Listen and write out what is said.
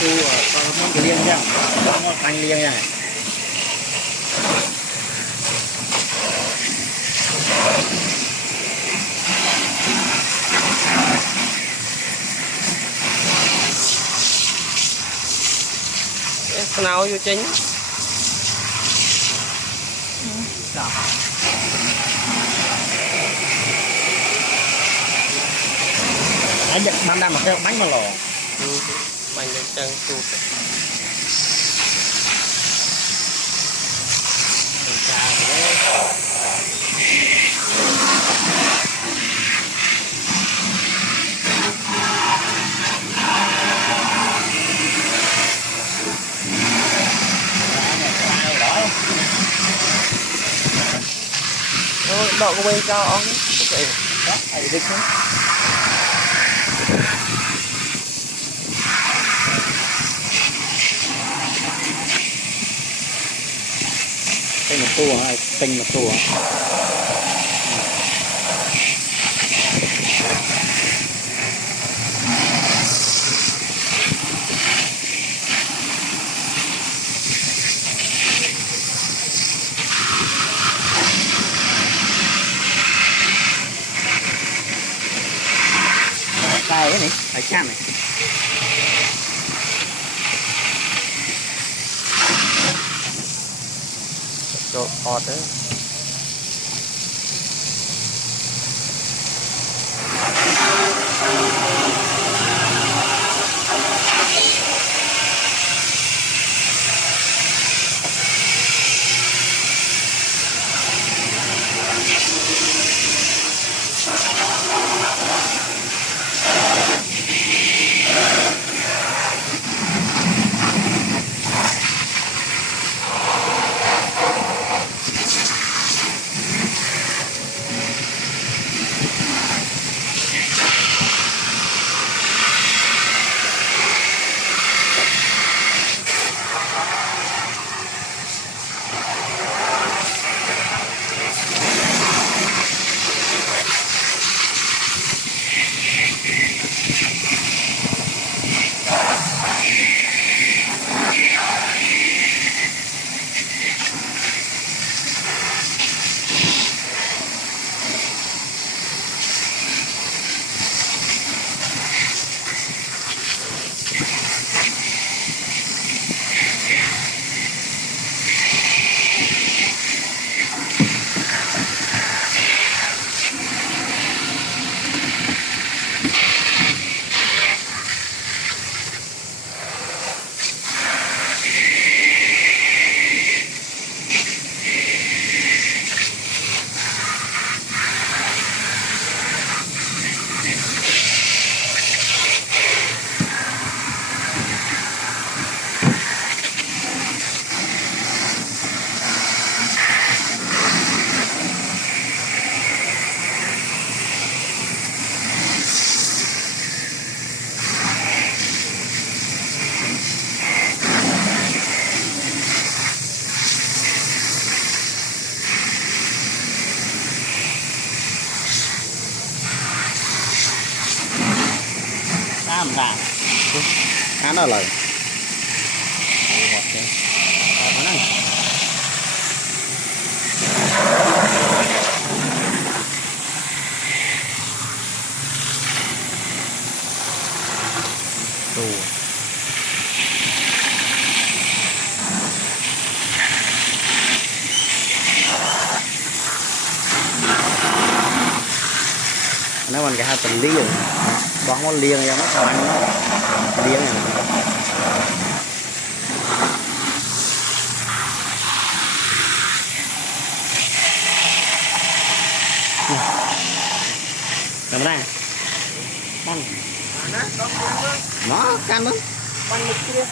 tu con cái liêng ra nó thành liêng này nào vô chính anh nhận ban đêm mà cái bánh mà lò bánh lên chân sụt đậu của bên cao ông vậy đó ai thích không tinh một tua hay tinh một tua đây này phải chạm này cho ọt đấy làm ra ăn ở lời nó còn cái hai tuần liêng bón nó liêng ra nó ăn nó liêng này làm ra băng nó can lắm bánh một kia